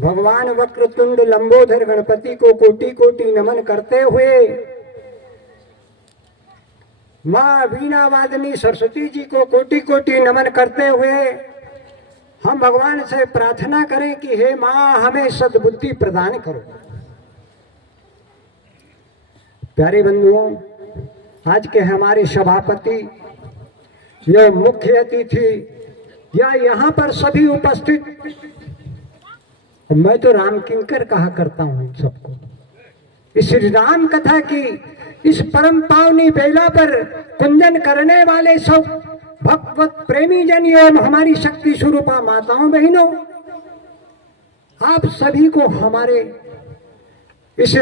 भगवान वक्रतुंड लंबोदर गणपति को कोटि कोटि नमन करते हुए, माँ वीणा वादनी सरस्वती जी को कोटि कोटि नमन करते हुए हम भगवान से प्रार्थना करें कि हे माँ हमें सद्बुद्धि प्रदान करो। प्यारे बंधुओं, आज के हमारे सभापति, यह मुख्य अतिथि या यहाँ पर सभी उपस्थित, मैं तो राम किंकर कहा करता हूँ सबको, इस श्री राम कथा की इस परम पावनी बेला पर कुंजन करने वाले सब भगवत प्रेमी जन एवं हमारी शक्ति स्वरूपा माताओं बहनों, आप सभी को हमारे इस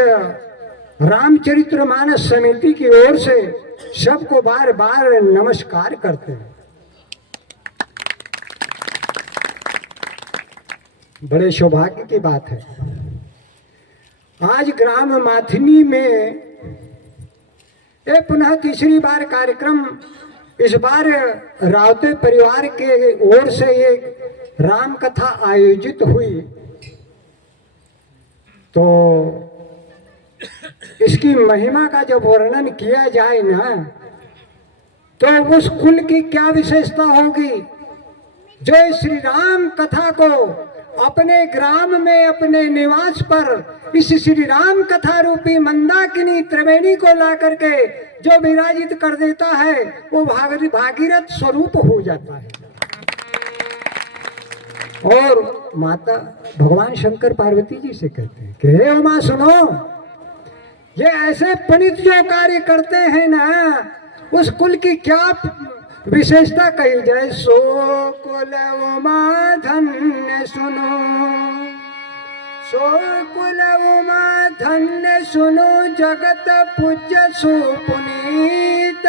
रामचरितमानस समिति की ओर से सबको बार बार नमस्कार करते हैं। बड़े सौभाग्य की बात है, आज ग्राम माथिनी में ये पुनः तीसरी बार कार्यक्रम, इस बार रावते परिवार के ओर से एक राम कथा आयोजित हुई। तो इसकी महिमा का जब वर्णन किया जाए ना, तो उस कुल की क्या विशेषता होगी जो श्री राम कथा को अपने ग्राम में अपने निवास पर इस श्री राम कथा रूपी मंदाकिनी त्रिवेणी को ला करके जो विराजित कर देता है, वो भागीरथ स्वरूप हो जाता है। और माता भगवान शंकर पार्वती जी से कहते हैं कि हे उमा सुनो, ये ऐसे पुनीत जो कार्य करते हैं ना, उस कुल की क्या विशेषता कही जाए। सो कुल उमा धन्य सुनो, सो कुल उमा धन्य सुनो, जगत पूज्य सुपुनीत,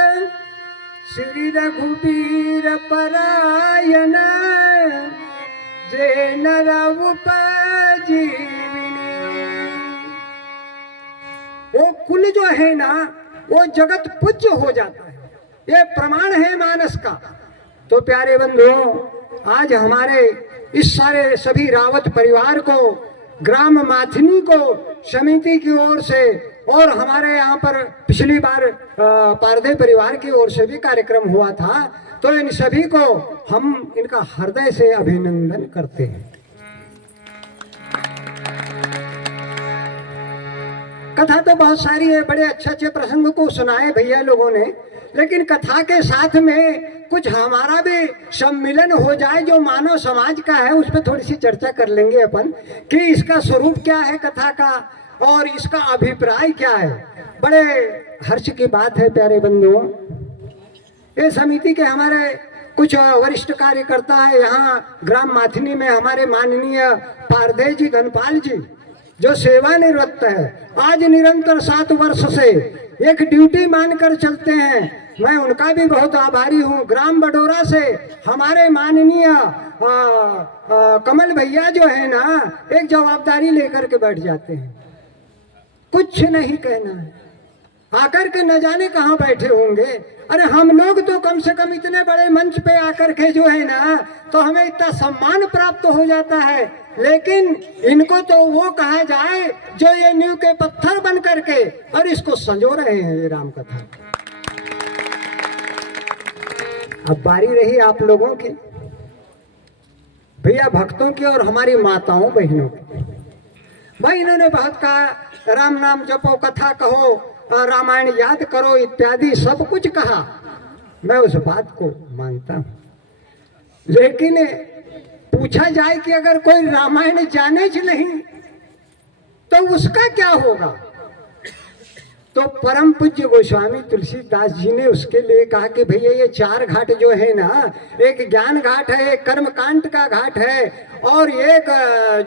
श्री रघुबीर परायण, जे नर उपजीविनी। वो कुल जो है ना, वो जगत पूज्य हो जाता है, ये प्रमाण है मानस का। तो प्यारे बंधुओं, आज हमारे इस सारे सभी रावत परिवार को, ग्राम माथिनी को समिति की ओर से, और हमारे यहाँ पर पिछली बार पारदे परिवार की ओर से भी कार्यक्रम हुआ था, तो इन सभी को हम इनका हृदय से अभिनंदन करते हैं। कथा तो बहुत सारी है, बड़े अच्छे अच्छे प्रसंग को सुनाए भैया लोगों ने, लेकिन कथा के साथ में कुछ हमारा भी सम्मिलन हो जाए जो मानव समाज का है, उस पर थोड़ी सी चर्चा कर लेंगे अपन कि इसका स्वरूप क्या है कथा का और इसका अभिप्राय क्या है। बड़े हर्ष की बात है प्यारे बंधुओं, ये समिति के हमारे कुछ वरिष्ठ कार्यकर्ता है यहाँ ग्राम माथिनी में, हमारे माननीय पारदे जी धनपाल जी जो सेवानिवृत्त है, आज निरंतर 7 वर्ष से एक ड्यूटी मानकर चलते हैं। मैं उनका भी बहुत आभारी हूँ। ग्राम बडोरा से हमारे माननीय कमल भैया जो है ना, एक जवाबदारी लेकर के बैठ जाते हैं, कुछ नहीं कहना है, आकर के न जाने कहाँ बैठे होंगे। अरे हम लोग तो कम से कम इतने बड़े मंच पे आकर के जो है ना, तो हमें इतना सम्मान प्राप्त हो जाता है, लेकिन इनको तो वो कहा जाए जो ये नींव के पत्थर बन करके और इसको संजो रहे हैं ये राम कथा। अब बारी रही आप लोगों की, भैया भक्तों की और हमारी माताओं बहनों की। भाई इन्होंने बहुत कहा राम नाम जपो, कथा कहो, रामायण याद करो इत्यादि सब कुछ कहा, मैं उस बात को मानता हूं, लेकिन पूछा जाए कि अगर कोई रामायण जाने च नहीं तो उसका क्या होगा। तो परम पूज्य गोस्वामी तुलसीदास जी ने उसके लिए कहा कि भैया ये 4 घाट जो है ना, एक ज्ञान घाट है, एक कर्मकांड का घाट है, और एक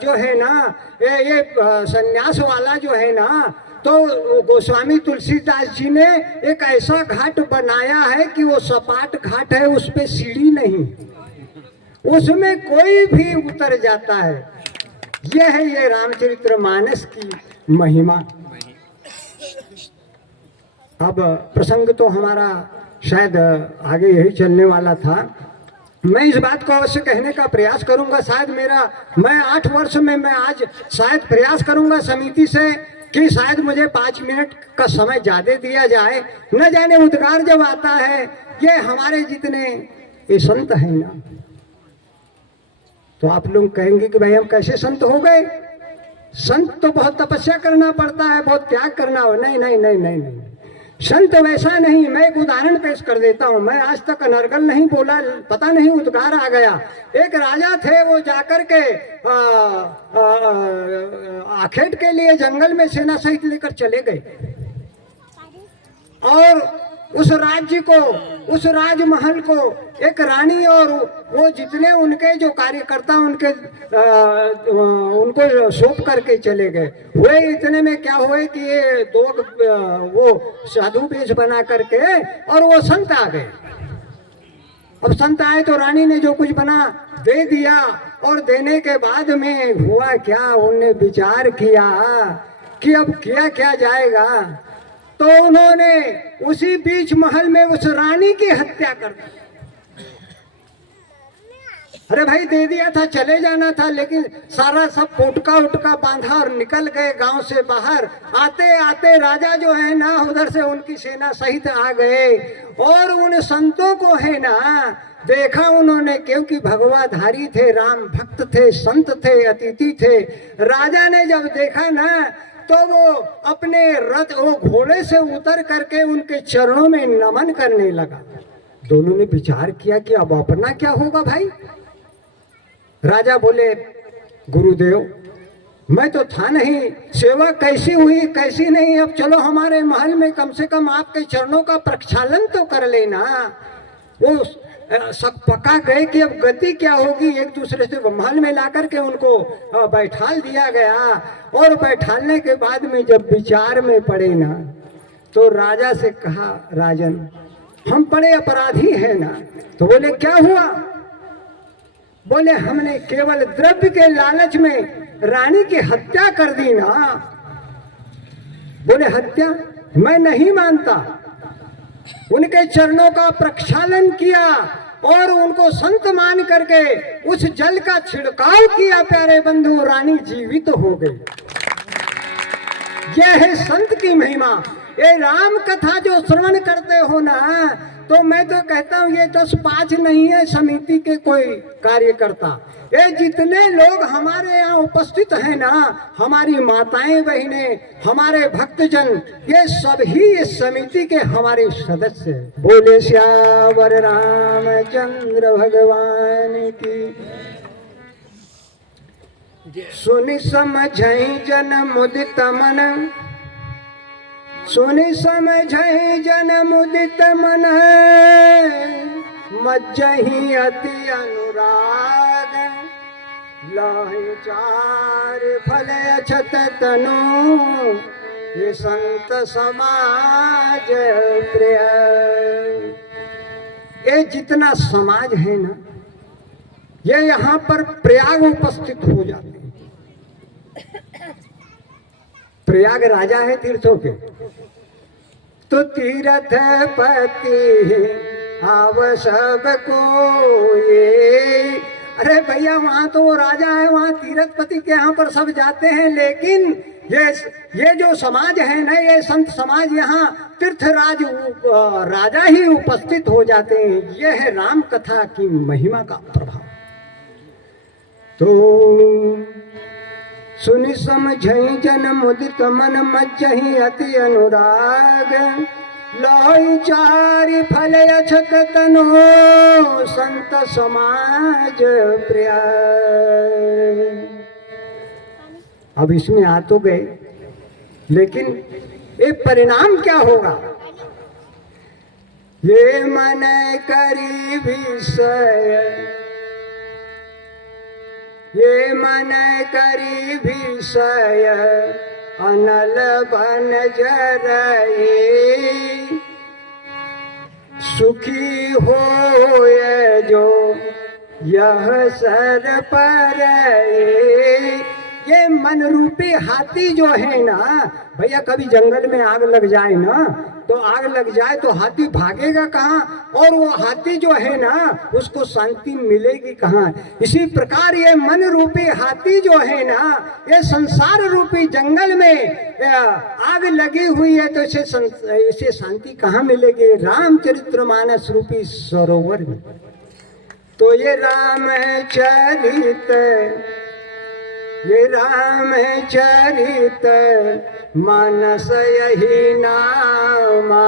जो है ना ये संन्यास वाला जो है ना, तो गोस्वामी तुलसीदास जी ने एक ऐसा घाट बनाया है कि वो सपाट घाट है, उस पे सीढ़ी नहीं, उसमें कोई भी उतर जाता है। यह है ये रामचरितमानस की महिमा। अब प्रसंग तो हमारा शायद आगे यही चलने वाला था, मैं इस बात को अवश्य कहने का प्रयास करूंगा। शायद मैं 8 वर्ष में मैं आज शायद प्रयास करूंगा समिति से कि शायद मुझे 5 मिनट का समय ज़्यादा दिया जाए। न जाने उद्गार जब आता है, ये हमारे जितने ये संत हैं ना, तो आप लोग कहेंगे कि भाई हम कैसे संत हो गए। संत तो बहुत तपस्या करना पड़ता है, बहुत त्याग करना हो। नहीं नहीं नहीं नहीं नहीं, संत वैसा नहीं। मैं एक उदाहरण पेश कर देता हूँ। मैं आज तक अनर्गल नहीं बोला, पता नहीं उद्गार आ गया। एक राजा थे, वो जाकर के आखेट के लिए जंगल में सेना सहित लेकर चले गए और उस राज्य को, उस राजमहल को एक रानी और वो जितने उनके जो कार्यकर्ता उनको सौंप करके चले गए। हुए इतने में क्या हुए कि ये दो वो साधु वेश बना करके और वो संत आ गए। अब संत आए तो रानी ने जो कुछ बना दे दिया, और देने के बाद में हुआ क्या, उनने विचार किया कि अब किया क्या जाएगा। तो उन्होंने उसी बीच महल में उस रानी की हत्या कर दी। अरे भाई दे दिया था, चले जाना था, लेकिन सारा सब पोटका उटका बांधा और निकल गए गांव से बाहर। आते आते राजा जो है ना, उधर से उनकी सेना सहित आ गए और उन संतों को है ना देखा उन्होंने, क्योंकि भगवाधारी थे, राम भक्त थे, संत थे, अतिथि थे। राजा ने जब देखा ना, तो वो अपने रथ, वो घोड़े से उतर करके उनके चरणों में नमन करने लगा। दोनों ने विचार किया कि अब अपना क्या होगा भाई। राजा बोले, गुरुदेव मैं तो था नहीं, सेवा कैसी हुई कैसी नहीं, अब चलो हमारे महल में कम से कम आपके चरणों का प्रक्षालन तो कर लेना। वो सब पका गए कि अब गति क्या होगी। एक दूसरे से महल में ला करके उनको बैठाल दिया गया, और बैठालने के बाद में जब विचार में पड़े ना, तो राजा से कहा, राजन हम बड़े अपराधी हैं ना। तो बोले क्या हुआ। बोले हमने केवल द्रव्य के लालच में रानी की हत्या कर दी ना। बोले हत्या मैं नहीं मानता। उनके चरणों का प्रक्षालन किया और उनको संत मान करके उस जल का छिड़काव किया। प्यारे बंधु, रानी जीवित हो गई। यह है संत की महिमा। ये राम कथा जो श्रवण करते हो ना, तो मैं तो कहता हूँ ये 10-5 नहीं है समिति के कोई कार्यकर्ता। ये जितने लोग हमारे यहाँ उपस्थित हैं ना, हमारी माताएं बहनें, हमारे भक्तजन, ये सभी इस समिति के हमारे सदस्य हैं। बोले श्यावर रामचंद्र भगवान की। सुनि समझई जन मुदित मन, सुनि समझई जन मुदित मन, मज्जहि अति अनुराग, लाहि चार फल अछत तनु, ये संत समाज प्रिय। ये जितना समाज है ना, ये यहाँ पर प्रयाग उपस्थित हो जाते हैं। प्रयाग राजा है तीर्थों के, तो तीर्थ पति आव सब को ये। अरे भैया वहाँ तो वो राजा है, वहाँ तीर्थपति के यहाँ पर सब जाते हैं, लेकिन ये जो समाज है ना, ये संत समाज, यहाँ तीर्थराज राजा ही उपस्थित हो जाते हैं। ये है राम कथा की महिमा का प्रभाव। तो सुनि समझई जन मुदित मन, मज्जहि अति अनुराग, लाहि चारि फल अछत तनु, संत समाज प्रिय। अब इसमें आ तो गए, लेकिन ये परिणाम क्या होगा। ये मन करी विषय, ये मन करी विषय, अनल बन जरई, सुखी होए जो यह सर पर। ये मन रूपी हाथी जो है ना भैया, कभी जंगल में आग लग जाए ना, तो आग लग जाए तो हाथी भागेगा कहाँ, और वो हाथी जो है ना उसको शांति मिलेगी कहाँ। इसी प्रकार ये मन रूपी हाथी जो है ना, ये संसार रूपी जंगल में आग लगी हुई है, तो इसे शांति कहाँ मिलेगी? रामचरितमानस रूपी सरोवर में। तो ये रामचरित मानस यही नामा,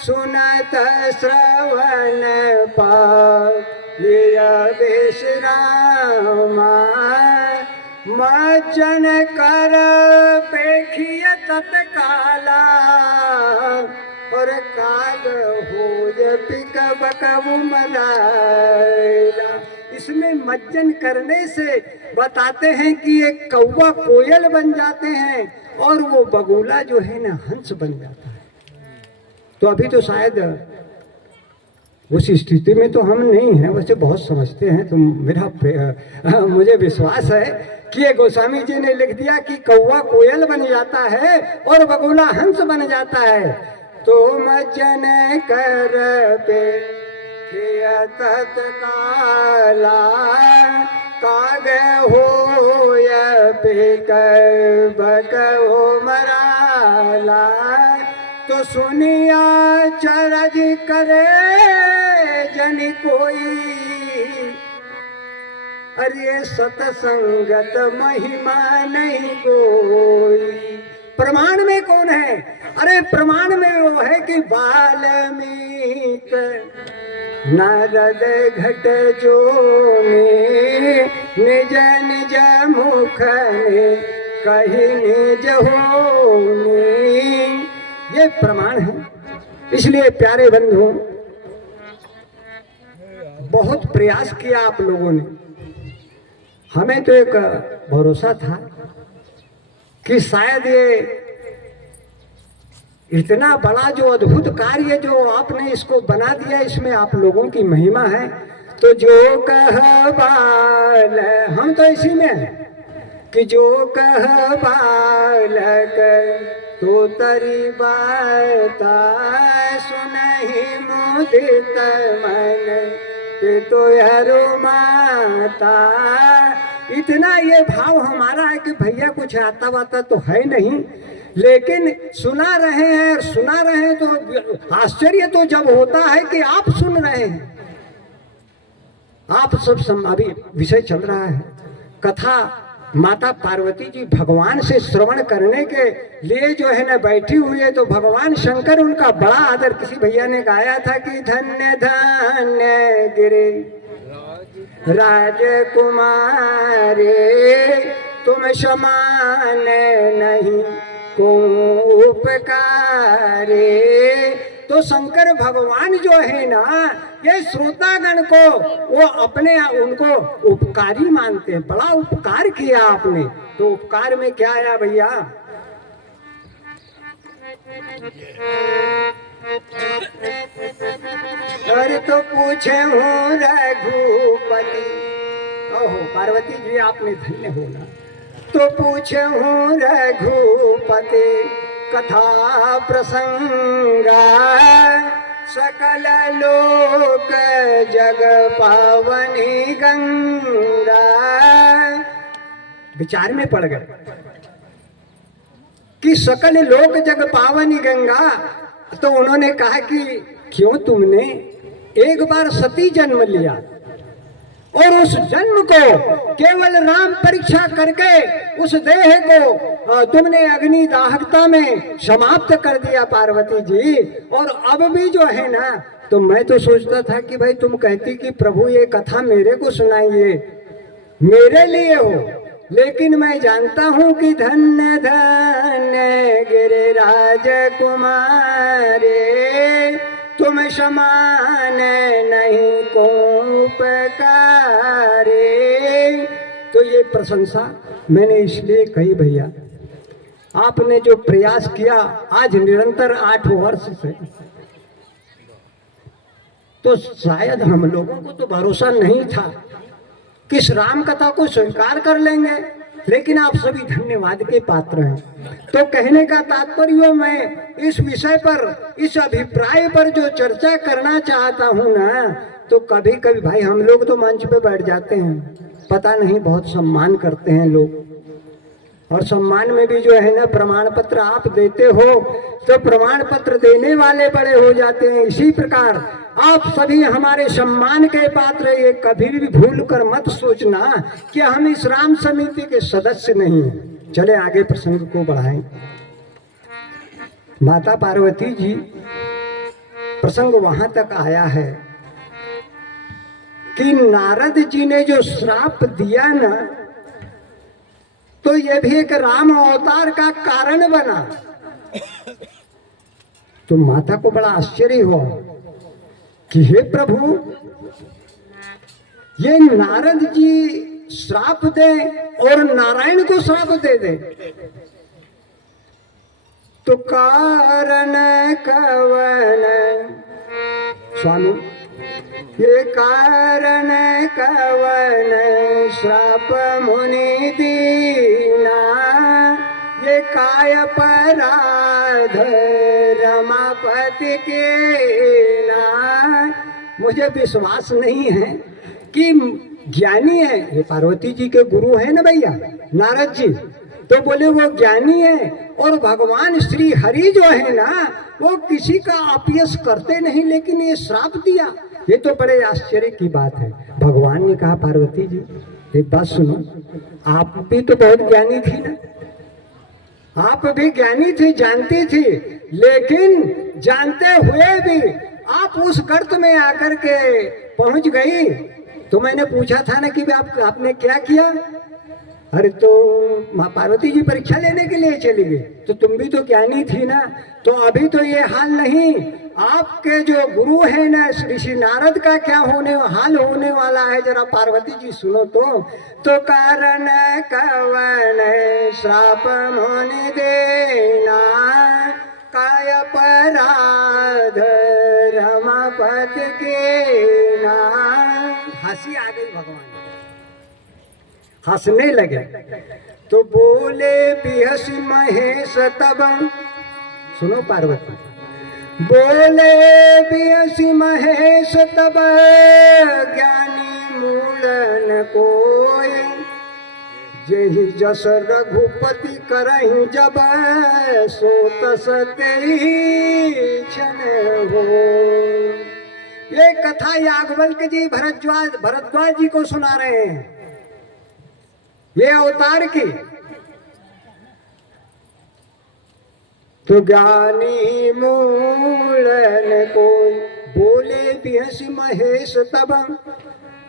सुनत श्रवण पाए विश्रामा। मज्जन कर पेखिय तत्काला, और काग हो पिक बकबु मलाइला। इसमें मज्जन करने से बताते हैं कि ये कौवा कोयल बन जाते हैं, और वो बगुला जो है ना हंस बन जाता है। तो अभी तो शायद उस स्थिति में तो हम नहीं हैं, वैसे बहुत समझते हैं। तो मुझे विश्वास है कि ये गोस्वामी जी ने लिख दिया कि कौवा कोयल बन जाता है और बगुला हंस बन जाता है। तो मज्जन कर पे तत्काला, काग हो बक हो मराला। तो सुनिया चरज करे जन कोई, अरे सतसंगत महिमा नहीं कोई। प्रमाण में कौन है? अरे प्रमाण में वो है कि वाल्मीक नारद घट जो निज निज मुख ने कही निज होनी। ये प्रमाण है। इसलिए प्यारे बंधु, बहुत प्रयास किया आप लोगों ने। हमें तो एक भरोसा था कि शायद ये इतना बड़ा जो अद्भुत कार्य जो आपने इसको बना दिया, इसमें आप लोगों की महिमा है। तो जो कह बाल, हम तो इसी में हैं कि जो कह बालक तो तरी बाता, सुनहि मुदित मन तो यारो माता। इतना ये भाव हमारा है कि भैया कुछ आता वाता तो है नहीं, लेकिन सुना रहे हैं तो आश्चर्य तो जब होता है कि आप सुन रहे हैं। आप सब अभी विषय चल रहा है, कथा माता पार्वती जी भगवान से श्रवण करने के लिए जो है ना बैठी हुई है। तो भगवान शंकर, उनका बड़ा आदर, किसी भैया ने गाया था कि धन्य धन्य गिरे राजकुमारे, तुम समान नहीं को उपकारे। तो शंकर भगवान जो है ना, ये श्रोतागण को वो अपने उनको उपकारी मानते हैं। बड़ा उपकार किया आपने। तो उपकार में क्या आया भैया? अरे तो पूछे हूँ रघुपति, ओहो पार्वती जी आपने धन्य होना। तो पूछे हूँ रघुपति कथा प्रसंगा, सकल लोक जग पावनी गंगा। विचार में पड़ गए कि सकल लोक जग पावनी गंगा। तो उन्होंने कहा कि क्यों तुमने एक बार सती जन्म लिया और उस जन्म को केवल राम परीक्षा करके उस देह को तुमने अग्नि दाहकता में समाप्त कर दिया पार्वती जी। और अब भी जो है ना, तो मैं तो सोचता था कि भाई तुम कहती कि प्रभु ये कथा मेरे को सुनाइए, मेरे लिए हो, लेकिन मैं जानता हूं कि धन्य धन्य गिरिराज कुमारे, तुम समान नहीं को उपकारे। तो ये प्रशंसा मैंने इसलिए कही भैया, आपने जो प्रयास किया आज निरंतर 8 वर्ष से, तो शायद हम लोगों को तो भरोसा नहीं था कि इस राम कथा को स्वीकार कर लेंगे लेकिन आप सभी धन्यवाद के पात्र हैं। तो कहने का तात्पर्य मैं इस विषय पर, इस अभिप्राय पर जो चर्चा करना चाहता हूं ना, तो कभी कभी भाई हम लोग तो मंच पे बैठ जाते हैं, पता नहीं बहुत सम्मान करते हैं लोग, और सम्मान में भी जो है ना प्रमाण पत्र आप देते हो तो प्रमाण पत्र देने वाले बड़े हो जाते हैं। इसी प्रकार आप सभी हमारे सम्मान के पात्र, ये कभी भी भूल कर मत सोचना कि हम इस राम समिति के सदस्य नहीं हैं। चले आगे प्रसंग को बढ़ाएं। माता पार्वती जी, प्रसंग वहां तक आया है कि नारद जी ने जो श्राप दिया ना, तो यह भी एक राम अवतार का कारण बना। तो माता को बड़ा आश्चर्य हुआ कि हे प्रभु, ये नारद जी श्राप दे और नारायण को श्राप दे दे, तो कारण कवन स्वामी, ये कारण कवन श्राप मुनि दीना, ये काय अपराध रमापति के ना। मुझे विश्वास नहीं है कि ज्ञानी है, ये पार्वती जी के गुरु है ना भैया नारद जी, तो बोले वो ज्ञानी है, और भगवान श्री हरि जो है ना वो किसी का अपयश करते नहीं, लेकिन ये श्राप दिया, ये तो बड़े आश्चर्य की बात है। भगवान ने कहा पार्वती जी एक बात सुनो, आप भी तो बहुत ज्ञानी थी ना, आप भी ज्ञानी थी, जानती थी, लेकिन जानते हुए भी आप उस गर्त में आकर के पहुंच गई। तो मैंने पूछा था ना कि आपने क्या किया, अरे तो माँ पार्वती जी परीक्षा लेने के लिए चली गई, तो तुम भी तो ज्ञानी थी ना, तो अभी तो ये हाल नहीं, आपके जो गुरु है ना ऋषि नारद का क्या हाल होने वाला है, जरा पार्वती जी सुनो। तो कारण कवन श्राप मुनि देना, काय अपराध रमापति के ना। हंसी आ गई, भगवान हंसने लगे। तो बोले बिहसी महेश तब, सुनो पार्वती, बोले बिहसी महेश तब, ज्ञानी मूलन कोय, जेहि जस रघुपति करहि जब, सो तस तेहि क्षण हो। ये कथा याज्ञवल्क्य जी भरद्वाज जी को सुना रहे हैं, ये अवतार की। तो ज्ञानी मूलन को बोले बिहसी महेश तब,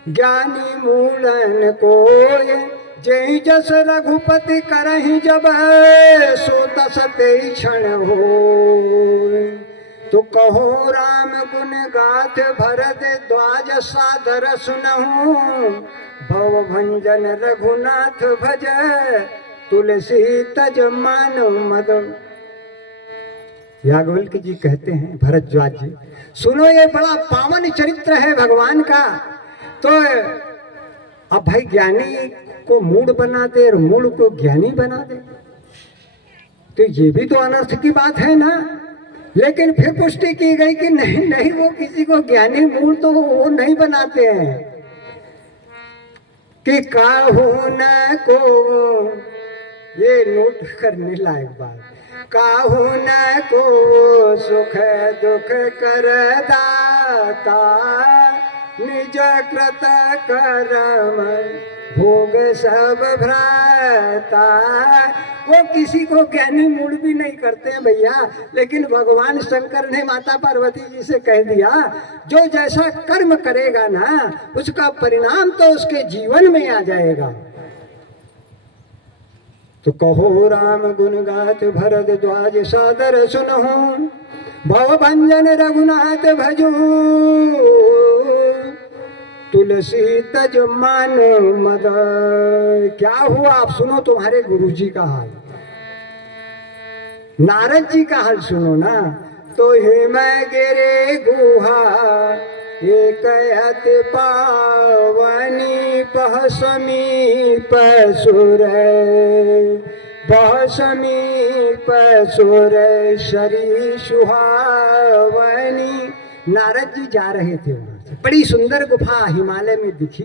ज्ञानी मूलन को, जय जस रघुपति करहि जब, सो तस तेहि क्षण हो। तो कहो राम गुण गाथ भरत द्वाज सादर सुनहु, भव भंजन रघुनाथ भज, तुलसी तज मानव मद। याज्ञवल्क्य जी कहते हैं भरद्वाज जी सुनो, ये बड़ा पावन चरित्र है भगवान का। तो अब भाई ज्ञानी को मूढ़ बना दे और मूढ़ को ज्ञानी बना दे, तो ये भी तो अनर्थ की बात है ना। लेकिन फिर पुष्टि की गई कि नहीं नहीं, वो किसी को ज्ञानी मूढ़ तो वो नहीं बनाते हैं, कि काहू न को, ये नोट करने लायक बात, काहू न को सुख दुख कर दाता, निज कृत कर्म भोग सब भ्राता। वो किसी को ज्ञानी मूढ़ भी नहीं करते हैं भैया, लेकिन भगवान शंकर ने माता पार्वती जी से कह दिया जो जैसा कर्म करेगा ना उसका परिणाम तो उसके जीवन में आ जाएगा। तो कहो राम गुण गाथ भरद्वाज सादर सुनहु, भव भंजन रघुनाथ भजो, तुलसी तज मानो मद। क्या हुआ आप सुनो, तुम्हारे गुरुजी का हाल, नारद जी का हाल सुनो ना। तो हिम गिरे गुहा एक अति पावनी बह समीप सुर, बह समीप सुर शरी सुहावनी। नारद जी जा रहे थे वहां से, बड़ी सुंदर गुफा हिमालय में दिखी,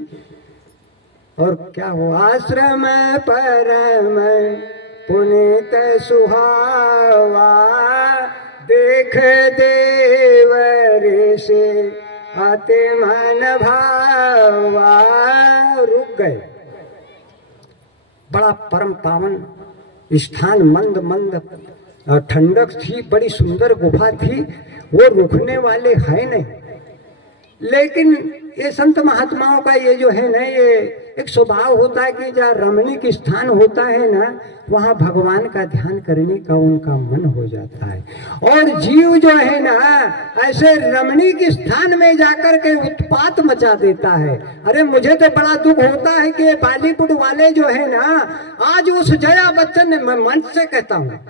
और क्या हो, आश्रम परम पुनीत सुहावा, देख देवर से अति मन भावा। रुक गए। बड़ा परम पावन स्थान, मंद मंद ठंडक थी, बड़ी सुंदर गुफा थी, वो रुकने वाले है नहीं। लेकिन ये संत महात्माओं का ये जो है ना, ये एक स्वभाव होता है कि जहाँ रमणीक स्थान होता है ना, वहाँ भगवान का ध्यान करने का उनका मन हो जाता है। और जीव जो है ना, ऐसे रमणीक स्थान में जाकर के उत्पात मचा देता है। अरे मुझे तो बड़ा दुख होता है कि बॉलीवुड वाले जो है ना, आज उस जया बच्चन ने, मैं मंच से कहता हूँ,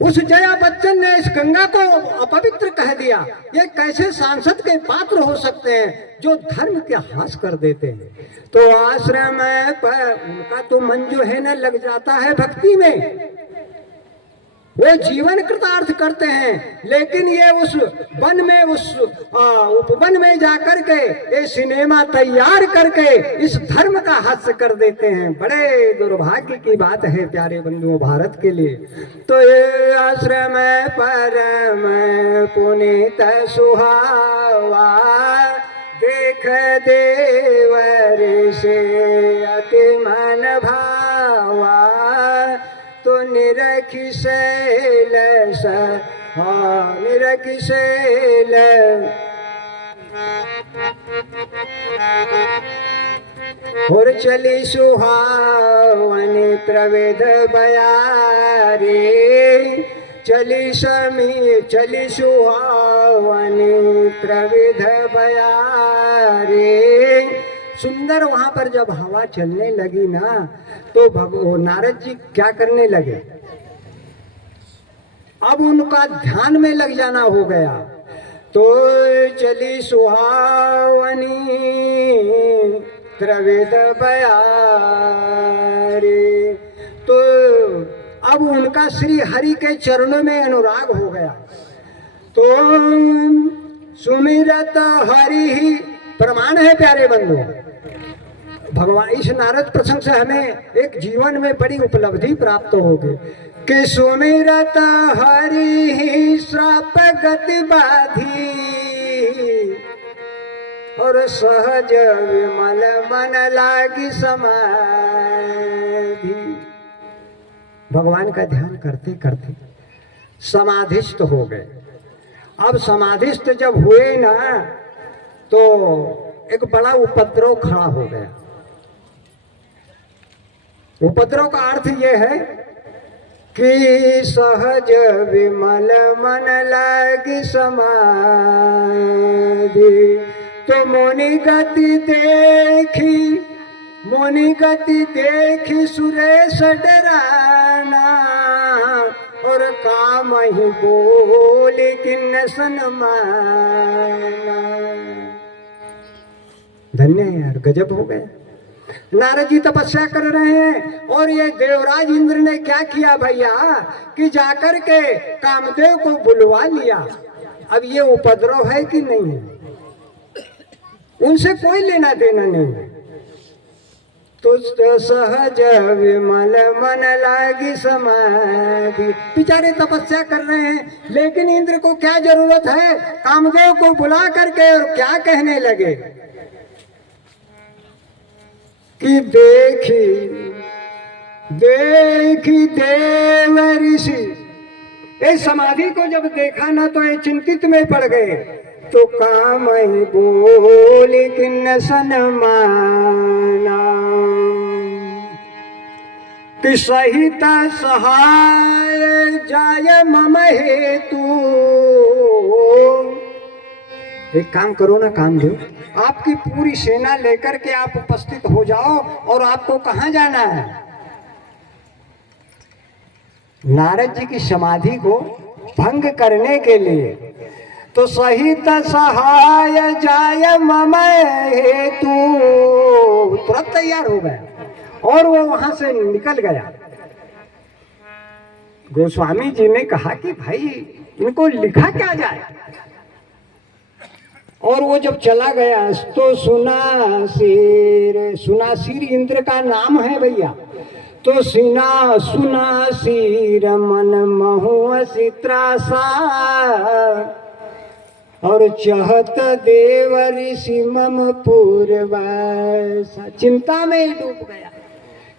उस जया बच्चन ने इस गंगा को अपवित्र कह दिया। ये कैसे सांसद के पात्र हो सकते हैं जो धर्म के हास कर देते हैं। तो आश्रम पर उनका तो मन जो है ना लग जाता है भक्ति में, वो जीवन कृतार्थ करते हैं। लेकिन ये उस वन में, उस उपवन में जाकर के ये सिनेमा तैयार करके इस धर्म का हास्य कर देते हैं। बड़े दुर्भाग्य की बात है प्यारे बंधुओं भारत के लिए। तो ये आश्रम परम पुनीत सुहावा, देख देवर से अति मन भावा, तो निरखी शैल निरखी शैल, और चली सुहावनी प्रवेद बयारे, चली सुहावनी प्रवेद बयारे। सुंदर वहां पर जब हवा चलने लगी ना, तो नारद जी क्या करने लगे, अब उनका ध्यान में लग जाना हो गया। तो चली सुहावनी त्रिविध बयारी, तो अब उनका श्री हरि के चरणों में अनुराग हो गया। तो सुमिरत हरि ही प्रमाण है प्यारे बंधु। भगवान इस नारद प्रसंग से हमें एक जीवन में बड़ी उपलब्धि प्राप्त होगी कि सुमिरत हरि ही श्राप गति बाधी, और सहज विमल मन लागी समाधि। भगवान का ध्यान करते करते समाधिस्थ हो गए। अब समाधिस्थ जब हुए ना, तो एक बड़ा उपद्रव खड़ा हो गया। उपद्रव का अर्थ यह है कि सहज विमल मन लागी समाधि, तो मोनि गति देखी सुरेश डराना, और काम ही बोल किन्न सनमाना। धन्य है यार, गजब हो गया। नारद जी तपस्या कर रहे हैं, और ये देवराज इंद्र ने क्या किया भैया कि जाकर के कामदेव को बुलवा लिया। अब ये उपद्रव है कि नहीं है, उनसे कोई लेना देना नहीं है। तो सहज विमल मन लागी समाधि, बेचारे तपस्या कर रहे हैं, लेकिन इंद्र को क्या जरूरत है, कामदेव को बुला करके और क्या कहने लगे कि देखी देव ऋषि। इस समाधि को जब देखा ना, तो ये चिंतित में पड़ गए। तो काम ही बोल किन्न सनमाना, कि सहित सहाय जाय मम हेतु। एक काम करो ना कामदेव, आपकी पूरी सेना लेकर के आप उपस्थित हो जाओ, और आपको कहां जाना है। नारद जी की समाधि को भंग करने के लिए। तो सहित सहाय जाय मम हेतु, तुरंत तैयार हो गया और वो वहां से निकल गया। गोस्वामी जी ने कहा कि भाई इनको लिखा क्या जाए, और वो जब चला गया तो सुनासीर इंद्र का नाम है भैया। तो सुनासीर मन महुआ त्रासा, और चहत देव ऋषि मम पूर्वसा, चिंता में ही डूब गया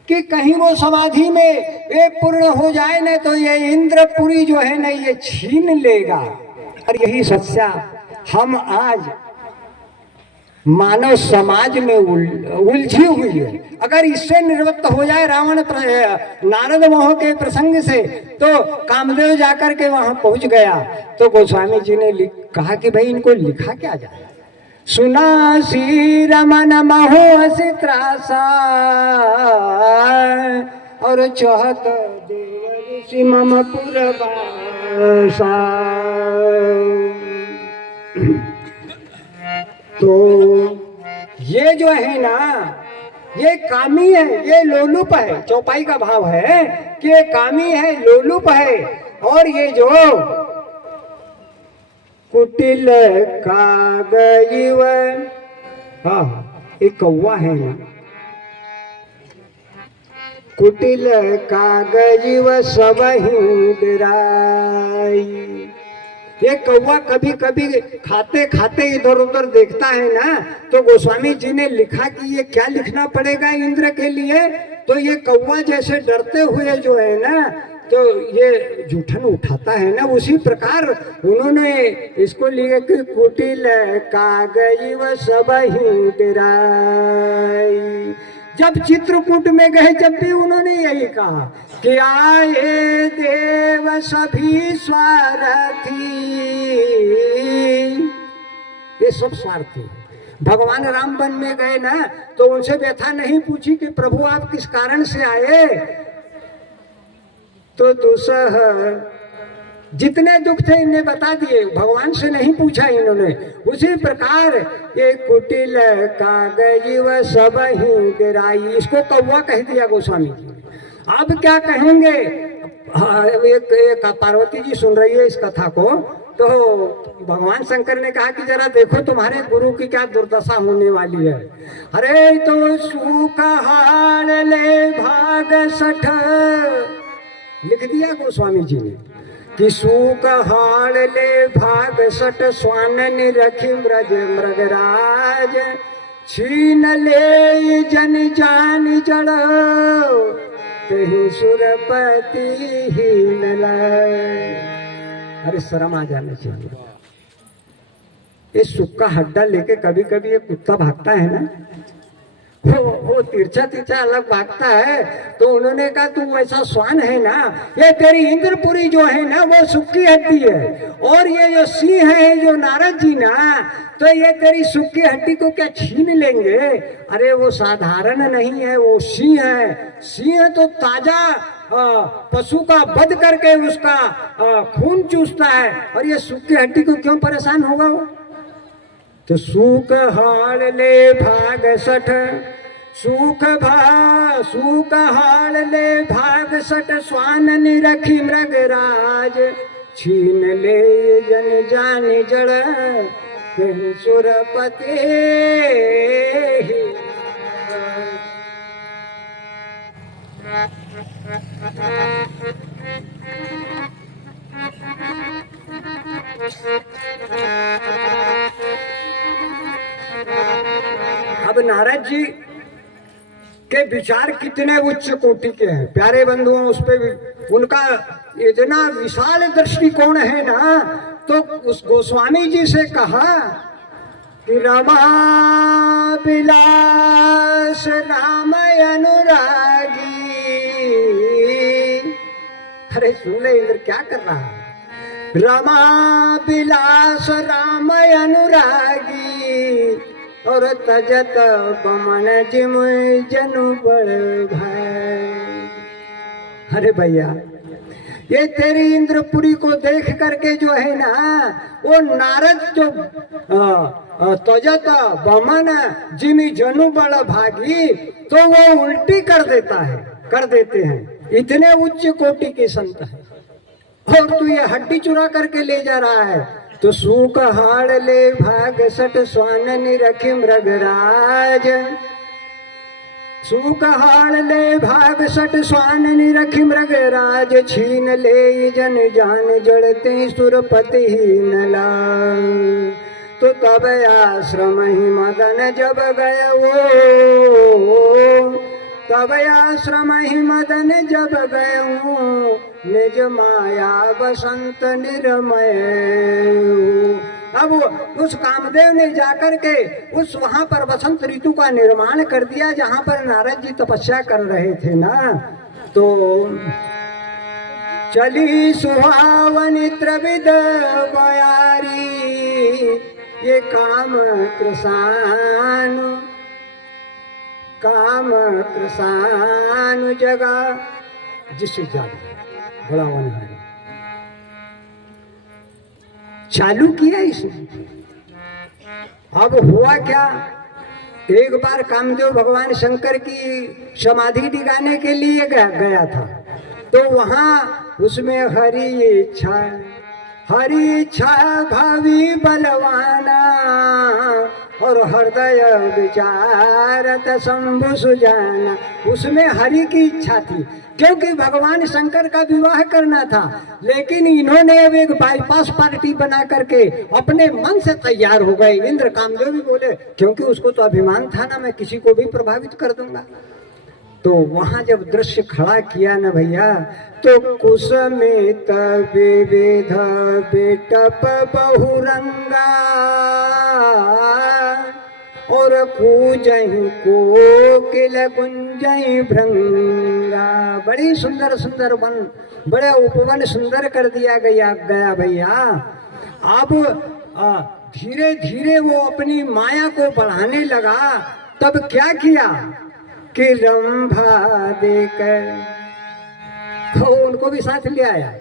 कि कहीं वो समाधि में ये पूर्ण हो जाए न तो ये इंद्रपुरी जो है ना ये छीन लेगा। और यही सच्चा हम आज मानव समाज में उलझी हुई है। अगर इससे निवृत्त हो जाए रावण नारद मोह के प्रसंग से, तो कामदेव जाकर के वहां पहुंच गया। तो गोस्वामी जी ने कहा कि भाई इनको लिखा क्या जाए। सुनासी रमन महो त्रासा, और चहत देव ऋषि मम पुरवासा। तो ये जो है ना ये कामी है, ये लोलुप है। चौपाई का भाव है कि ये कामी है, लोलुप है। और ये जो कुटिल कागइव, हाँ एक कौवा है ना, कुटिल कागइव सब डराई। ये कौवा कभी कभी खाते खाते इधर उधर देखता है ना, तो गोस्वामी जी ने लिखा कि ये क्या लिखना पड़ेगा इंद्र के लिए। तो ये कौवा जैसे डरते हुए जो है ना तो ये जूठन उठाता है ना, उसी प्रकार उन्होंने इसको लिखा कि कुटिल कागइव सब डराई। जब चित्रकूट में गए जब भी उन्होंने यही कहा कि आए देव सभी स्वार्थी, ये सब स्वार्थी। भगवान राम वन में गए ना तो उनसे व्यथा नहीं पूछी कि प्रभु आप किस कारण से आए, तो दुसह जितने दुख थे इन्हें बता दिए, भगवान से नहीं पूछा इन्होंने। उसी प्रकार ये कुटिल कागइव सब डराई, इसको कौवा कह दिया गोस्वामी जी। अब क्या कहेंगे, एक पार्वती जी सुन रही है इस कथा को, तो भगवान शंकर ने कहा कि जरा देखो तुम्हारे गुरु की क्या दुर्दशा होने वाली है। अरे तो सुख हाल ले भाग सठ, लिख दिया गोस्वामी जी ने कि सूक हाल ले भाग सट, स्वानन रखी ब्रज मृगराज, छीन ले जन जान जड़, कहीं सुरपति हीन लाए। अरे शर्म आ जाना चाहिए। ये सुख का हड्डा लेके कभी कभी ये कुत्ता भागता है ना, वो तिरछा तिरछा अलग भागता है। तो उन्होंने कहा तू वैसा स्वान है ना, ये तेरी इंद्रपुरी जो है ना वो सुख की हड्डी है, और ये जो सिंह है जो नारद जी ना, तो ये तेरी सुख की हड्डी को क्या छीन लेंगे। अरे वो साधारण नहीं है, वो सिंह है। सिंह तो ताजा पशु का वध करके उसका खून चूसता है, और ये सुख की हड्डी को क्यों परेशान होगा वो। तो सूख हाल ले भाग सठ, सूख हाल ले भाग सठ, स्वानन रखी मृगराज, छीन ले जन जान जड़, कहीं सुरपति अब नारद जी के विचार कितने उच्च कोटि के हैं प्यारे बंधुओं, उस पे उनका इतना विशाल दृष्टिकोण है ना। तो उस गोस्वामी जी से कहा कि रमा विलास राम अनुरागी। अरे सुन ले इंद्र क्या कर रहा है। रमा विलास राम अनुरागी, और तजत बमन जिम जनु बड़ भाई। अरे भैया ये तेरी इंद्रपुरी को देख करके जो है ना, वो नारद जो तजत बमन जिमी जनु बड़ भागी, तो वो उल्टी कर देता है, कर देते हैं। इतने उच्च कोटि के संत है। और तू ये हड्डी चुरा करके ले जा रहा है। तो सूक हाड़ ले भाग सट स्वान निरखी मृगराज, सूक हाड़ ले भाग सट स्वान निरखी मृगराज, छीन ले जन जान जड़ते सुरपति ही नला। तो तब आश्रम ही मदन जब गए वो, तब आश्रम ही मदन जब गए निज माया बसंत निरमय। अब उस कामदेव ने जाकर के उस वहां पर बसंत ऋतु का निर्माण कर दिया, जहां पर नारद जी तपस्या कर रहे थे ना। तो चली सुहावनी त्रिविध बयारी, ये काम कृषानु, काम कृषानु जगा जिससे ज्यादा बड़ा वन है। चालू किया इसने। अब हुआ क्या, एक बार कामदेव भगवान शंकर की समाधि दिखाने के लिए गया था। तो वहां उसमें हरि इच्छा, हरि इच्छा भावी बलवाना, और हृदय विचारत शंभु सुजाना। उसमें हरि की इच्छा थी, क्योंकि भगवान शंकर का विवाह करना था। लेकिन इन्होंने अब एक बाईपास पार्टी बना करके अपने मन से तैयार हो गए। इंद्र कामदेव भी बोले, क्योंकि उसको तो अभिमान था ना, मैं किसी को भी प्रभावित कर दूंगा। तो वहां जब दृश्य खड़ा किया ना भैया, तो कुसमित विविध बेटप बहुरंगा, और कूजही कोकिल कुंजही भृंगा। बड़ी सुंदर सुंदर वन, बड़े उपवन सुंदर कर दिया गया भैया। अब धीरे धीरे वो अपनी माया को बढ़ाने लगा। तब क्या किया कि रंभा देकर उनको भी साथ ले आया।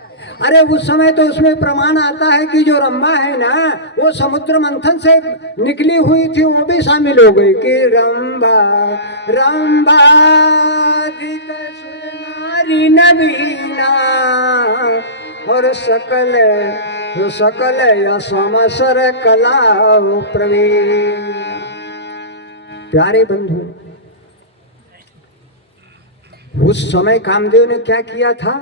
अरे उस समय तो उसमें प्रमाण आता है कि जो रंभा है ना, वो समुद्र मंथन से निकली हुई थी, वो भी शामिल हो गई। कि रंभा रंभा नारी नवीना, और सकल सकल असमसर कला प्रवीण। प्यारे बंधु, उस समय कामदेव ने क्या किया था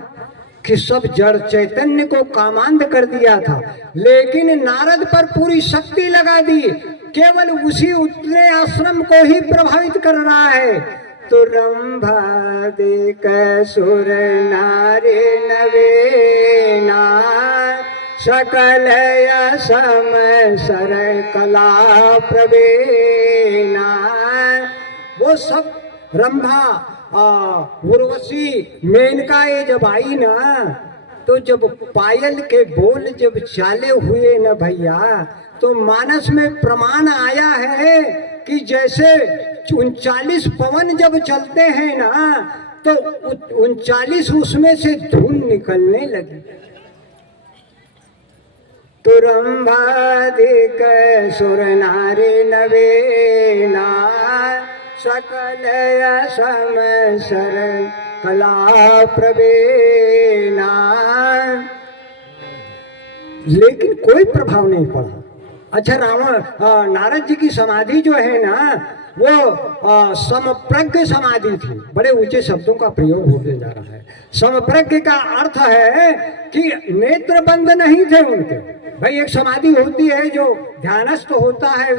कि सब जड़ चैतन्य को कामांध कर दिया था, लेकिन नारद पर पूरी शक्ति लगा दी। केवल उसी उतने आश्रम को ही प्रभावित कर रहा है। तो रंभा देख सुर नारी नवीना, सकल असम सर कला प्रवीणा। वो सब रंभा उर्वशी मेनका ये जब आई ना, तो जब पायल के बोल जब चाले हुए न भैया, तो मानस में प्रमाण आया है कि जैसे 39 पवन जब चलते हैं ना, तो 39 उसमें से धुन निकलने लगी। तो रंभा देख सुर नारी नवीना, सकल असम सर कला प्रवीणा। लेकिन कोई प्रभाव नहीं पड़ा। अच्छा, रावण नारद जी की समाधि जो है ना, वो समप्रज्ञ समाधि थी। बड़े ऊंचे शब्दों का प्रयोग होते जा रहा है। समप्रज्ञ का अर्थ है कि नेत्र बंद नहीं थे उनके। भाई एक समाधि होती है, जो ध्यानस्थ होता है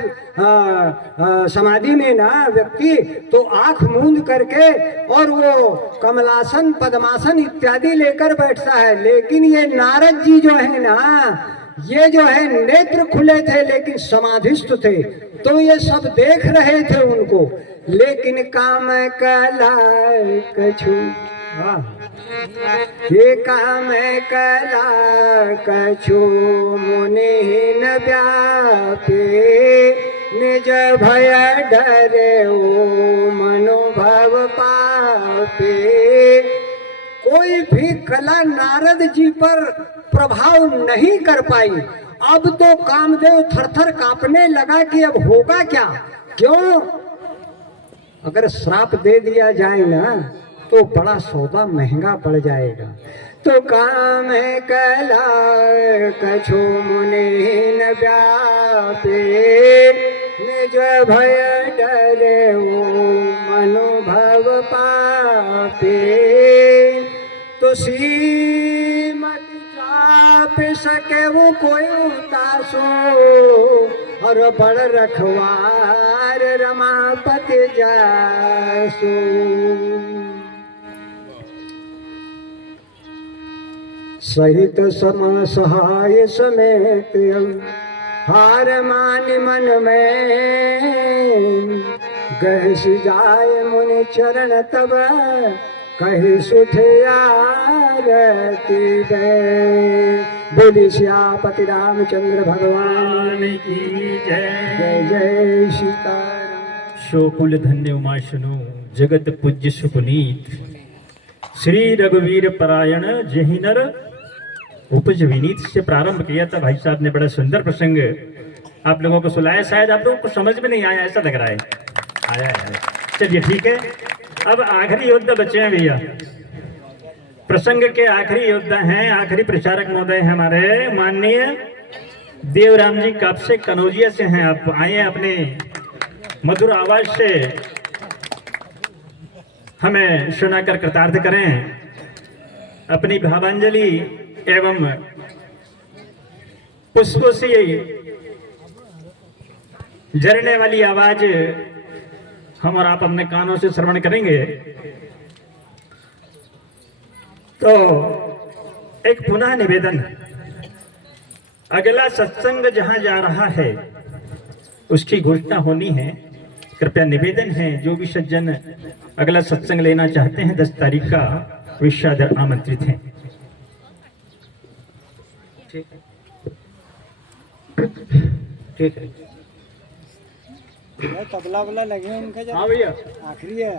समाधि में ना व्यक्ति, तो आंख मूंद करके और वो कमलासन पद्मासन इत्यादि लेकर बैठता है। लेकिन ये नारद जी जो है ना, ये जो है नेत्र खुले थे लेकिन समाधिस्थ थे। तो ये सब देख रहे थे उनको, लेकिन काम कला कछु, ये काम कला कछु मुनि न व्यापे, निज भय डरे ओ मनोभव पापे। कोई भी कला नारद जी पर प्रभाव नहीं कर पाई। अब तो कामदेव थरथर कांपने लगा कि अब होगा क्या। क्यों? अगर श्राप दे दिया जाए ना तो बड़ा सौदा महंगा पड़ जाएगा। तो काम है कला कछु मुनि न व्यापे, निज भय डरे वो मनुभव पापे। तो श्रीमति चाप सके वो कोई उतासो, और बड़ रखवार रमापति जासो। सहित सम सहाय समेत हार मान मन में, गहस जाय मुनि चरण तब कही सुठ आरती बे। बोली सियापति रामचंद्र भगवान की जय। जय जय सीताराम। शोकुल धन्य उमा सुनो, जगत पूज्य सुपुनीत, श्री रघुवीर परायण जहि नर उपज विनीत से प्रारंभ किया था। भाई साहब ने बड़ा सुंदर प्रसंग आप लोगों को सुनाया। शायद आप लोगों को समझ में नहीं आया, ऐसा लग रहा है। आया है। चलिए ठीक है, अब आखिरी योद्धा बचे हैं भैया। प्रसंग के आखिरी योद्धा हैं, आखिरी प्रचारक महोदय हमारे माननीय देवराम जी कब से कनौजिया से हैं। आप आए अपने मधुर आवाज से हमें सुनाकर कृतार्थ करें। अपनी भावांजलि एवं पुष्पों से झरने वाली आवाज हम और आप अपने कानों से श्रवण करेंगे। तो एक पुनः निवेदन, अगला सत्संग जहां जा रहा है उसकी घोषणा होनी है। कृपया निवेदन है, जो भी सज्जन अगला सत्संग लेना चाहते हैं 10 तारीख का विश्वादर आमंत्रित हैं। ठीक है। तबला वाला लगे उनका। हाँ भैया, आखिरी है।